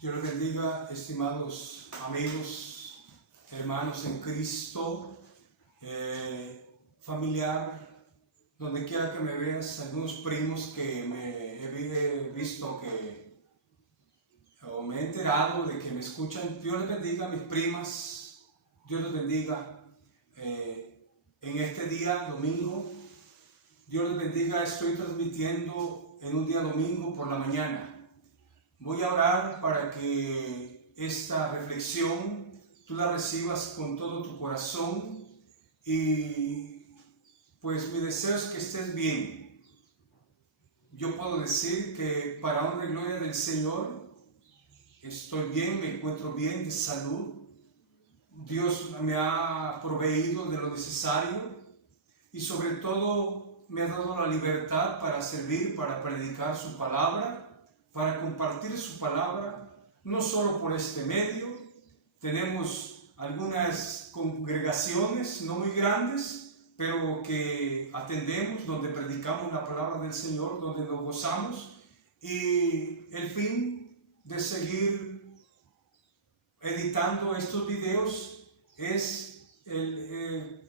Dios les bendiga, estimados amigos, hermanos en Cristo, familiar, donde quiera que me veas, algunos primos que me he visto o me he enterado de que me escuchan. Dios les bendiga, mis primas, Dios les bendiga en este día domingo. Dios les bendiga, estoy transmitiendo en un día domingo por la mañana. Voy a orar para que esta reflexión tú la recibas con todo tu corazón y pues mi deseo es que estés bien. Yo puedo decir que para honra y gloria del Señor estoy bien, me encuentro bien de salud. Dios me ha proveído de lo necesario y sobre todo me ha dado la libertad para servir, para predicar su palabra, para compartir su palabra, no solo por este medio. Tenemos algunas congregaciones no muy grandes, pero que atendemos, donde predicamos la palabra del Señor, donde nos gozamos, y el fin de seguir editando estos videos es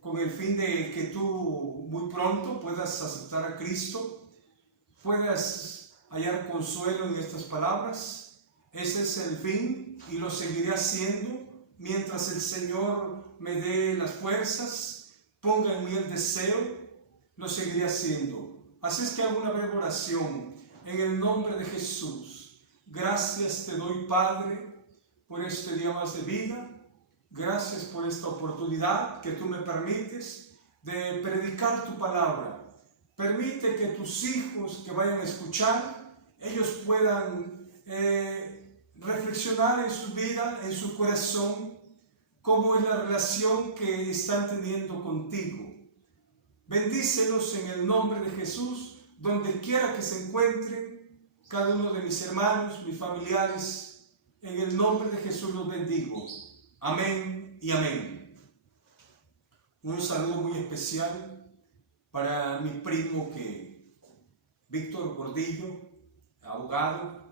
con el fin de que tú muy pronto puedas aceptar a Cristo, puedas hallar consuelo en estas palabras. Ese es el fin y lo seguiré haciendo mientras el Señor me dé las fuerzas, ponga en mí el deseo, lo seguiré haciendo. Así es que hago una breve oración en el nombre de Jesús. Gracias te doy, Padre, por este día más de vida. Gracias por esta oportunidad que tú me permites de predicar tu palabra. Permite que tus hijos que vayan a escuchar, ellos puedan reflexionar en su vida, en su corazón, cómo es la relación que están teniendo contigo. Bendícelos en el nombre de Jesús, donde quiera que se encuentren, cada uno de mis hermanos, mis familiares, en el nombre de Jesús los bendigo. Amén y amén. Un saludo muy especial para mi primo Víctor Gordillo, abogado,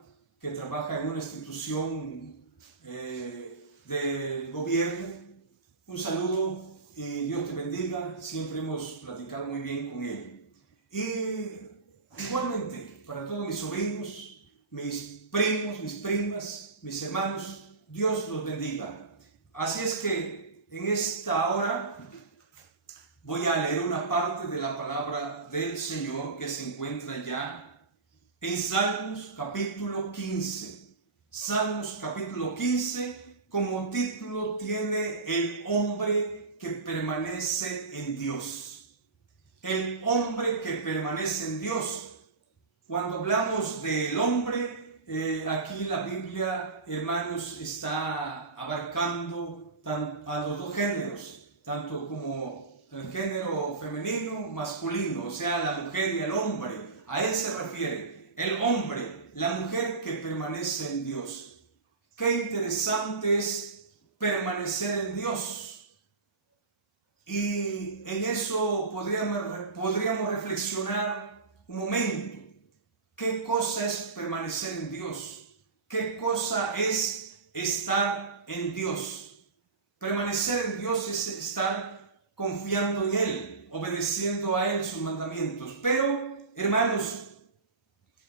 que trabaja en una institución del gobierno. Un saludo y Dios te bendiga. Siempre hemos platicado muy bien con él. Y igualmente para todos mis sobrinos, mis primos, mis primas, mis hermanos, Dios los bendiga. Así es que en esta hora voy a leer una parte de la palabra del Señor que se encuentra ya en Salmos capítulo 15. Salmos capítulo 15, como título tiene el hombre que permanece en Dios. El hombre que permanece en Dios. Cuando hablamos del hombre, aquí la Biblia, hermanos, está abarcando a los dos géneros, tanto como el género femenino, masculino, o sea, la mujer y el hombre. A él se refiere. El hombre, la mujer que permanece en Dios. Qué interesante es permanecer en Dios. Y en eso podríamos reflexionar un momento. ¿Qué cosa es permanecer en Dios? ¿Qué cosa es estar en Dios? Permanecer en Dios es estar confiando en Él, obedeciendo a Él sus mandamientos. Pero, hermanos,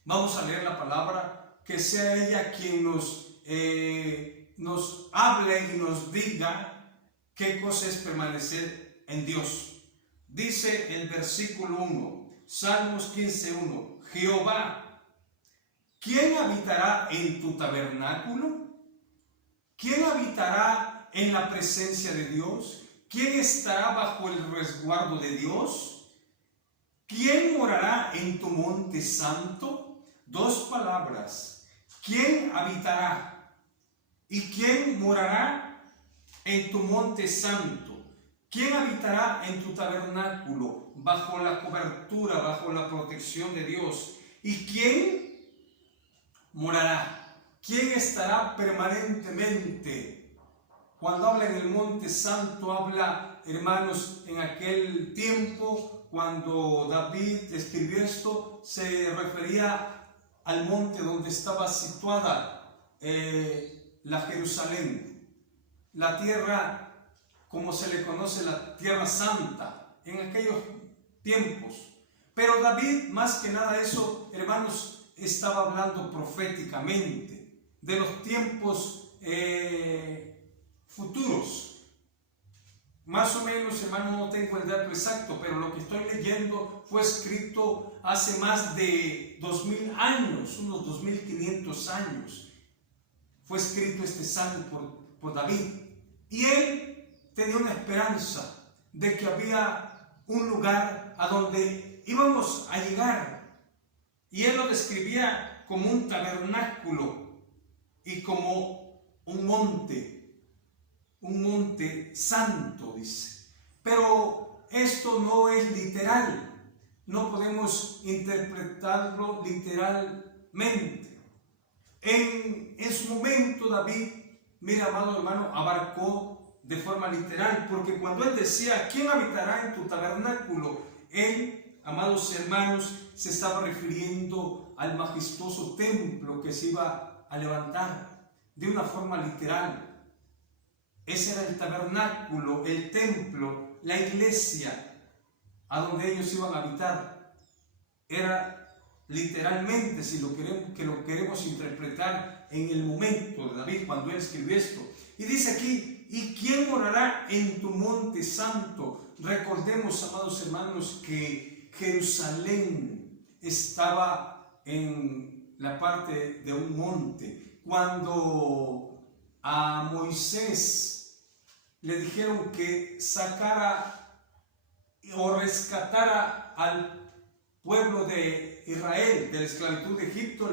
vamos a leer la palabra, que sea ella quien nos hable y nos diga qué cosa es permanecer en Dios. Dice el versículo 1, Salmos 15:1, Jehová, ¿quién habitará en tu tabernáculo? ¿Quién habitará en la presencia de Dios? ¿Quién estará bajo el resguardo de Dios? ¿Quién morará en tu monte santo? Dos palabras. ¿Quién habitará? ¿Y quién morará en tu monte santo? ¿Quién habitará en tu tabernáculo, bajo la cobertura, bajo la protección de Dios? ¿Y quién morará? ¿Quién estará permanentemente? Cuando habla en el monte santo, habla, hermanos, en aquel tiempo, cuando David escribió esto, se refería al monte donde estaba situada la Jerusalén, la tierra como se le conoce, la tierra santa en aquellos tiempos. Pero David, más que nada eso, hermanos, estaba hablando proféticamente de los tiempos futuros. Más o menos, hermano, no tengo el dato exacto, pero lo que estoy leyendo fue escrito hace más de 2000 años, unos 2500 años. Fue escrito este salmo por David. Y él tenía una esperanza de que había un lugar a donde íbamos a llegar. Y él lo describía como un tabernáculo y como un monte santo, dice. Pero esto no es literal, no podemos interpretarlo literalmente. En su momento David, mira, amado hermano, abarcó de forma literal, porque cuando él decía, ¿quién habitará en tu tabernáculo?, él, amados hermanos, se estaba refiriendo al majestuoso templo que se iba a levantar de una forma literal. Ese era el tabernáculo, el templo, la iglesia a donde ellos iban a habitar. Era literalmente, si lo queremos interpretar en el momento de David, cuando él escribió esto. Y dice aquí, ¿y quién morará en tu monte santo? Recordemos, amados hermanos, que Jerusalén estaba en la parte de un monte. Cuando a Moisés le dijeron que sacara o rescatara al pueblo de Israel de la esclavitud de Egipto,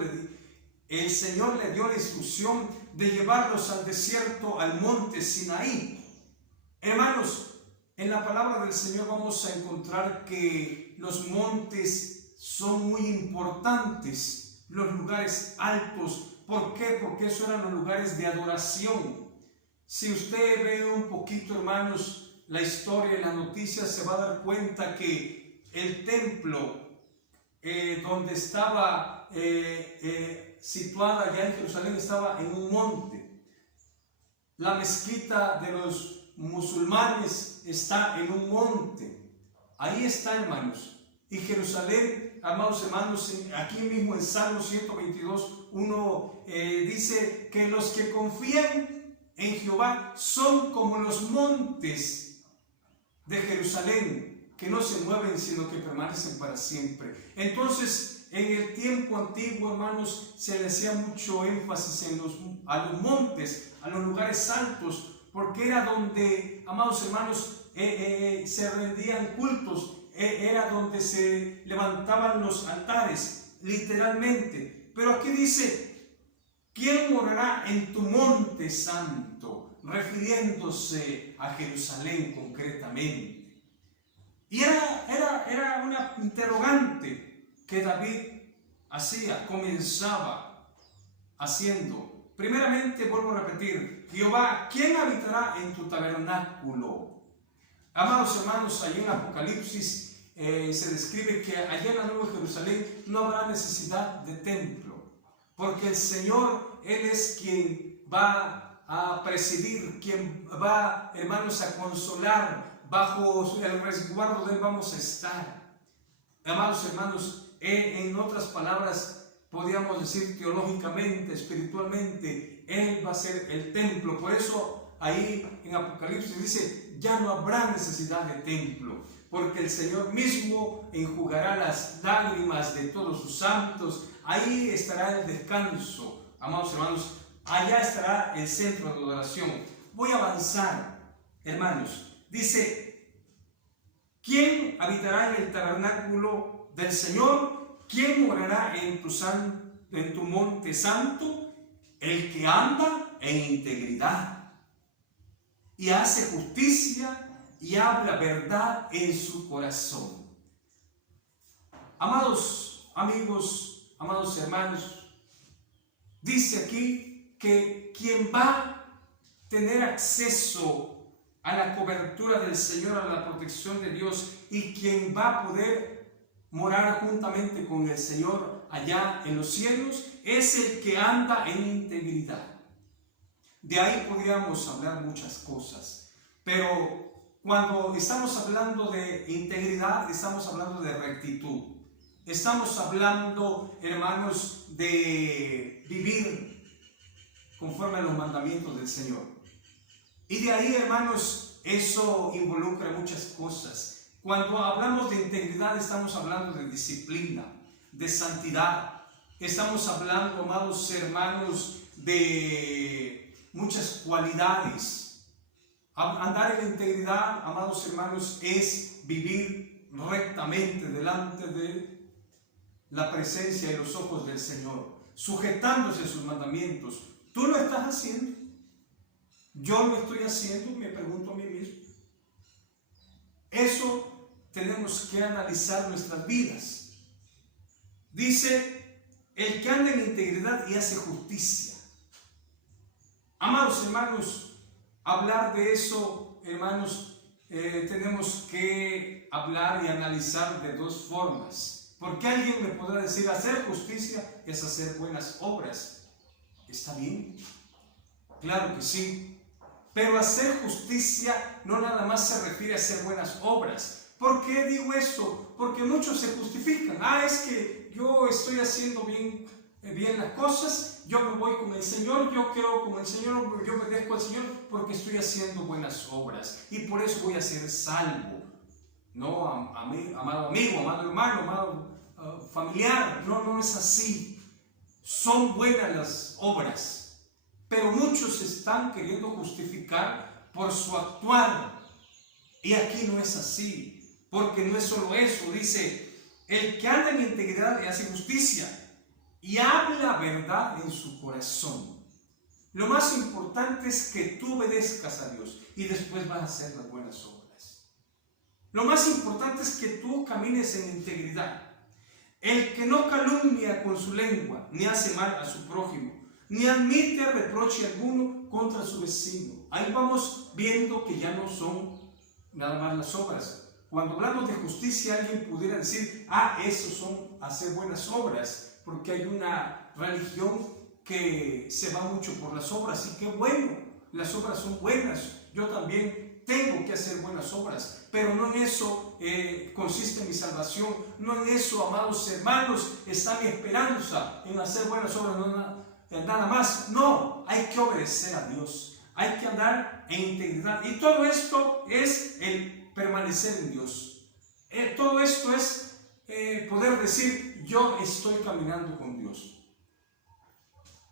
el Señor le dio la instrucción de llevarlos al desierto, al monte Sinaí. Hermanos, en la palabra del Señor vamos a encontrar que los montes son muy importantes, los lugares altos. ¿Por qué? Porque esos eran los lugares de adoración. Si usted ve un poquito, hermanos, la historia y las noticias, se va a dar cuenta que el templo donde estaba situada allá en Jerusalén estaba en un monte. La mezquita de los musulmanes está en un monte. Ahí está, hermanos. Y Jerusalén, amados hermanos, aquí mismo en Salmo 122, dice que los que confían en Jehová son como los montes de Jerusalén, que no se mueven, sino que permanecen para siempre. Entonces, en el tiempo antiguo, hermanos, se le hacía mucho énfasis a los montes, a los lugares altos, porque era donde, amados hermanos, se rendían cultos, era donde se levantaban los altares, literalmente. Pero aquí dice, ¿quién morará en tu monte santo?, refiriéndose a Jerusalén concretamente. Y era una interrogante que David comenzaba haciendo. Primeramente, vuelvo a repetir, Jehová, ¿quién habitará en tu tabernáculo? Amados hermanos, allí en Apocalipsis se describe que allá en la Nueva Jerusalén no habrá necesidad de templo, porque el Señor, Él es quien va a presidir, quien va, hermanos, a consolar. Bajo el resguardo de Él vamos a estar. Amados hermanos, en otras palabras, podríamos decir teológicamente, espiritualmente, Él va a ser el templo. Por eso ahí en Apocalipsis dice, ya no habrá necesidad de templo, porque el Señor mismo enjugará las lágrimas de todos sus santos. Ahí estará el descanso, amados hermanos, allá estará el centro de adoración. Voy a avanzar, hermanos. Dice, ¿quién habitará en el tabernáculo del Señor? ¿Quién morará en tu monte santo? El que anda en integridad y hace justicia y habla verdad en su corazón. Amados amigos, amados hermanos, dice aquí que quien va a tener acceso a la cobertura del Señor, a la protección de Dios, y quien va a poder morar juntamente con el Señor allá en los cielos es el que anda en integridad. De ahí podríamos hablar muchas cosas, pero cuando estamos hablando de integridad, estamos hablando de rectitud. Estamos hablando, hermanos, de vivir conforme a los mandamientos del Señor. Y de ahí, hermanos, eso involucra muchas cosas. Cuando hablamos de integridad, estamos hablando de disciplina, de santidad. Estamos hablando, amados hermanos, de muchas cualidades. Andar en integridad, amados hermanos, es vivir rectamente delante de la presencia y los ojos del Señor, sujetándose a sus mandamientos. ¿Tú lo estás haciendo? ¿Yo lo estoy haciendo? Me pregunto a mí mismo. Eso tenemos que analizar nuestras vidas. Dice, el que anda en integridad y hace justicia. Amados hermanos, hablar de eso, hermanos, tenemos que hablar y analizar de dos formas. Porque alguien me podrá decir, hacer justicia es hacer buenas obras. ¿Está bien? Claro que sí. Pero hacer justicia no nada más se refiere a hacer buenas obras. ¿Por qué digo esto? Porque muchos se justifican. Es que yo estoy haciendo bien las cosas, yo me voy con el Señor, yo creo con el Señor, yo obedezco al Señor porque estoy haciendo buenas obras y por eso voy a ser salvo. No, amado amigo, amado hermano, amado familiar, no es así. Son buenas las obras, pero muchos están queriendo justificar por su actuar. Y aquí no es así, porque no es solo eso. Dice, el que anda en integridad y hace justicia y habla verdad en su corazón. Lo más importante es que tú obedezcas a Dios y después vas a hacer las buenas obras. Lo más importante es que tú camines en integridad. El que no calumnia con su lengua, ni hace mal a su prójimo, ni admite reproche alguno contra su vecino. Ahí vamos viendo que ya no son nada más las obras. Cuando hablamos de justicia, alguien pudiera decir, esos son hacer buenas obras, porque hay una religión que se va mucho por las obras, y qué bueno, las obras son buenas. Yo también tengo que hacer buenas obras, pero no en eso consiste mi salvación, no en eso, amados hermanos, está mi esperanza, en hacer buenas obras, nada más. No, hay que obedecer a Dios, hay que andar en integridad, y todo esto es el permanecer en Dios. Todo esto es poder decir, yo estoy caminando con Dios.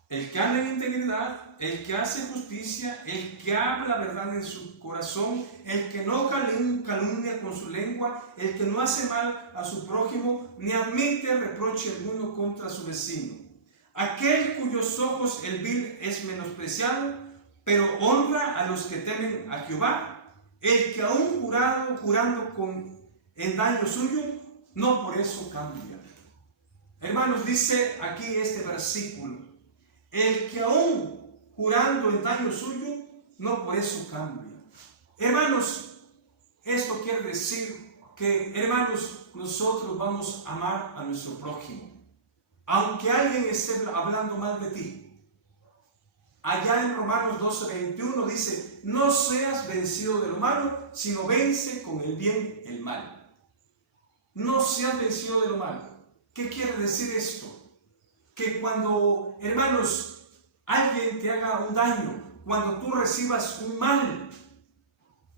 El que anda en integridad, el que hace justicia, el que habla verdad en su corazón, el que no calumnia con su lengua, el que no hace mal a su prójimo, ni admite reproche alguno contra su vecino. Aquel cuyos ojos el vil es menospreciado, pero honra a los que temen a Jehová. El que aún jurando en daño suyo, no por eso cambia. Hermanos, dice aquí este versículo, el que aún jurando en daño suyo, no por eso cambia. Hermanos, esto quiere decir que, hermanos, nosotros vamos a amar a nuestro prójimo. Aunque alguien esté hablando mal de ti. Allá en Romanos 12:21 dice, no seas vencido de lo malo, sino vence con el bien el mal. No seas vencido de lo malo. ¿Qué quiere decir esto? Que cuando, hermanos, alguien te haga un daño, cuando tú recibas un mal,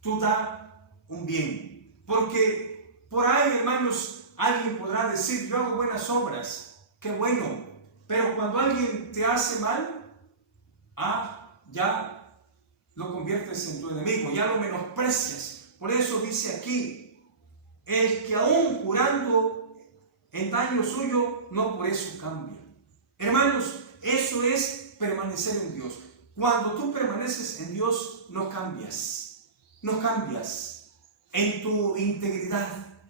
tú da un bien. Porque por ahí, hermanos, alguien podrá decir, yo hago buenas obras, qué bueno. Pero cuando alguien te hace mal, ya lo conviertes en tu enemigo, ya lo menosprecias. Por eso dice aquí, el que aún jurando en daño suyo, no por eso cambia. Hermanos, eso es permanecer en Dios. Cuando tú permaneces en Dios, no cambias en tu integridad,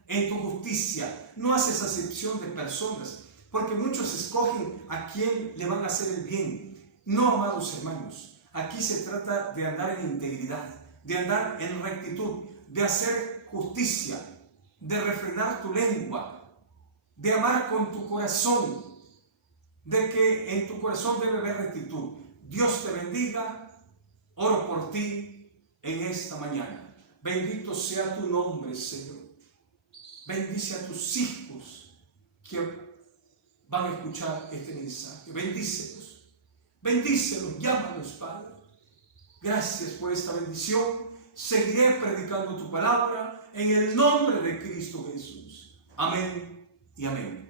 en tu justicia. No haces acepción de personas, porque muchos escogen a quién le van a hacer el bien. No, amados hermanos, aquí se trata de andar en integridad, de andar en rectitud, de hacer justicia, de refrenar tu lengua, de amar con tu corazón, de que en tu corazón debe haber rectitud. Dios te bendiga. Oro por ti en esta mañana. Bendito sea tu nombre, Señor. Bendice a tus hijos que van a escuchar este mensaje. Bendícelos. Bendícelos, llámalos, Padre. Gracias por esta bendición. Seguiré predicando tu palabra en el nombre de Cristo Jesús. Amén y amén.